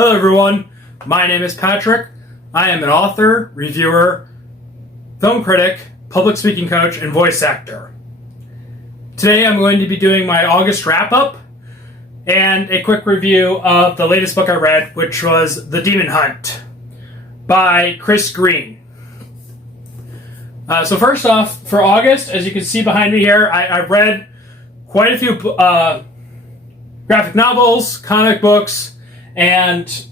Hello everyone, my name is Patrick. I am an author, reviewer, film critic, public speaking coach, and voice actor. Today I'm going to be doing my August wrap-up and a quick review of the latest book I read, which was The Demon Hunt by Kris Greene. So first off, for August, as you can see behind me here, I read quite a few graphic novels, comic books, and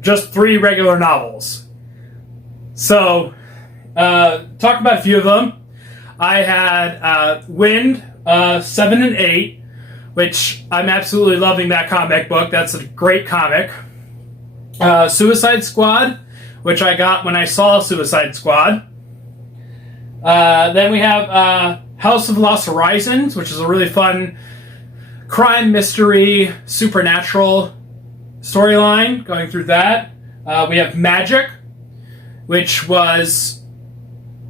just 3 regular novels. So, talk about a few of them. I had Wind 7 and 8, which I'm absolutely loving that comic book. That's a great comic. Suicide Squad, which I got when I saw Suicide Squad. Then we have House of Lost Horizons, which is a really fun crime, mystery, supernatural storyline going through that. We have Magic, which was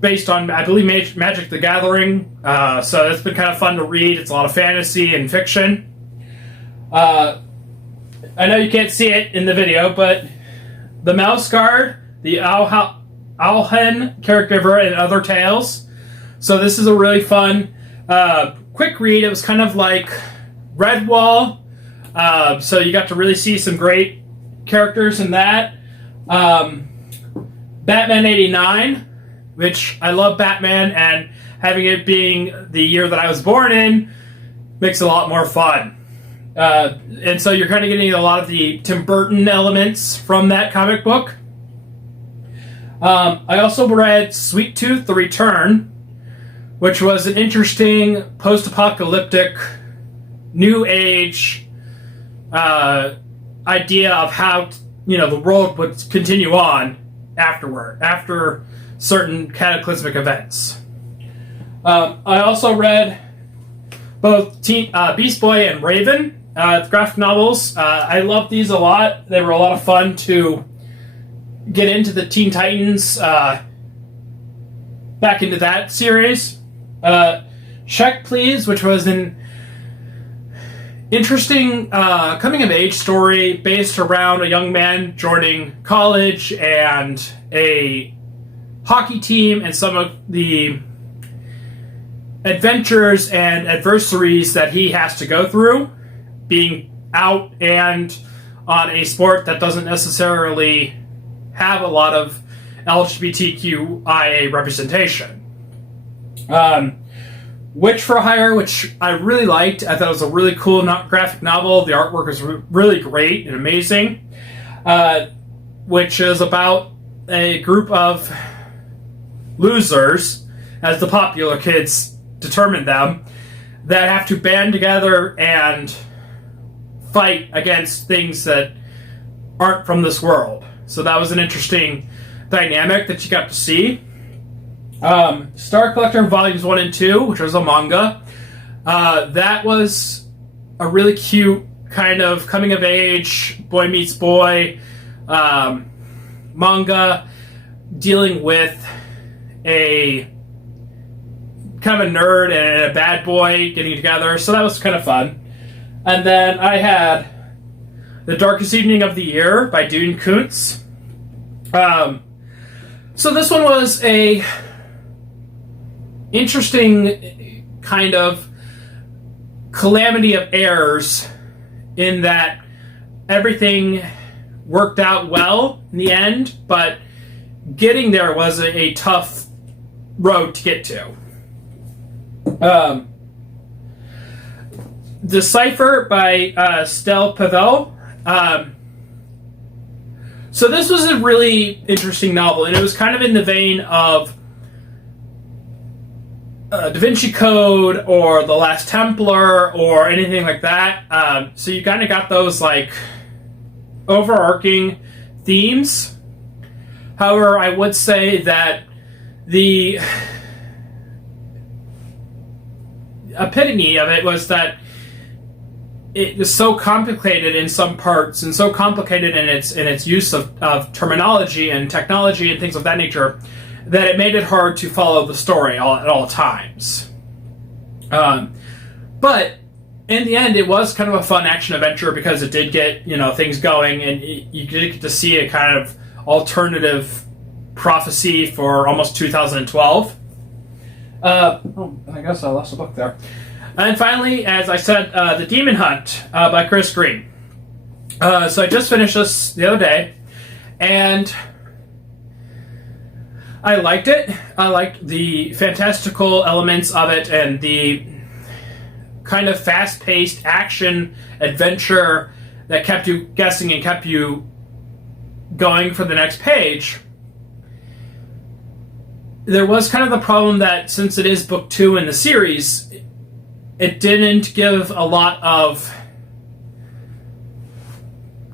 based on, I believe, Magic the Gathering. So it's been kind of fun to read. It's a lot of fantasy and fiction. I know you can't see it in the video, but The Mouse Guard, the Owlhen Caregiver, and Other Tales. So this is a really fun, quick read. It was kind of like Redwall. So you got to really see some great characters in that. Batman 89, which I love Batman, and having it being the year that I was born in makes it a lot more fun. And so you're kind of getting a lot of the Tim Burton elements from that comic book. I also read Sweet Tooth: The Return, which was an interesting post-apocalyptic new age idea of how the world would continue on after certain cataclysmic events. I also read both Beast Boy and Raven, graphic novels. I love these a lot. They were a lot of fun to get into the Teen Titans, back into that series. Check Please, which was an interesting coming-of-age story based around a young man joining college and a hockey team and some of the adventures and adversaries that he has to go through being out and on a sport that doesn't necessarily have a lot of LGBTQIA representation. Witch for Hire, which I really liked. I thought it was a really cool graphic novel. The artwork is really great and amazing. Which is about a group of losers, as the popular kids determine them, that have to band together and fight against things that aren't from this world. So that was an interesting dynamic that you got to see. Star Collector Volumes 1 and 2, which was a manga. That was a really cute kind of coming-of-age, boy meets boy manga dealing with a kind of a nerd and a bad boy getting together. So that was kind of fun. And then I had The Darkest Evening of the Year by Dune Kuntz. So this one was a interesting kind of calamity of errors in that everything worked out well in the end, but getting there was a tough road to get to. Decipher by Stel Pavel. So this was a really interesting novel, and it was kind of in the vein of Da Vinci Code or The Last Templar or anything like that. So you kind of got those like overarching themes. However, I would say that the epitome of it was that it was so complicated in some parts and so complicated in its use of terminology and technology and things of that nature that it made it hard to follow the story at all times. But in the end, it was kind of a fun action adventure because it did get, things going, and you did get to see a kind of alternative prophecy for almost 2012. I guess I lost a book there. And finally, as I said, The Demon Hunt by Kris Greene. So I just finished this the other day, and I liked it. I liked the fantastical elements of it and the kind of fast-paced action adventure that kept you guessing and kept you going for the next page. There was kind of the problem that since it is book 2 in the series, it didn't give a lot of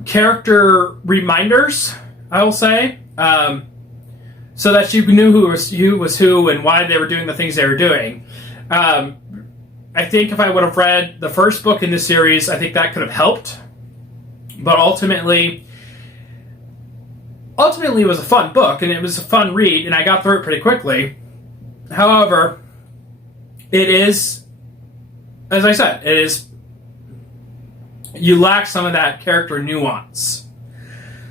character reminders, I will say, so that you knew who was who and why they were doing the things they were doing. I think if I would have read the first book in the series, I think that could have helped. But ultimately it was a fun book, and it was a fun read, and I got through it pretty quickly. However, it is, as I said, you lack some of that character nuance.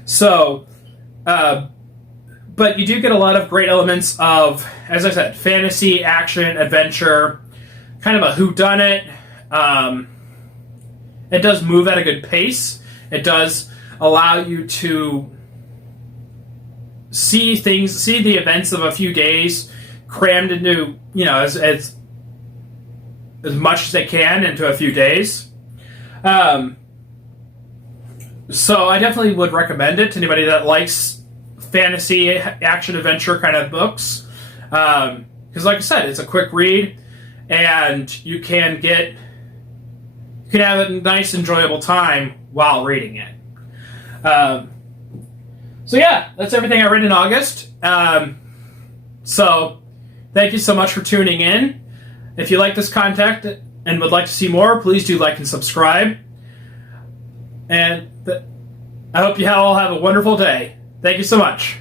So, but you do get a lot of great elements of, as I said, fantasy, action, adventure, kind of a whodunit. It does move at a good pace. It does allow you to see the events of a few days crammed into, as much as they can into a few days. So I definitely would recommend it to anybody that likes fantasy, action, adventure kind of books. Because like I said, it's a quick read, and you can have a nice, enjoyable time while reading it. So yeah, that's everything I read in August. So thank you so much for tuning in. If you like this content and would like to see more, please do like and subscribe. And I hope you all have a wonderful day. Thank you so much.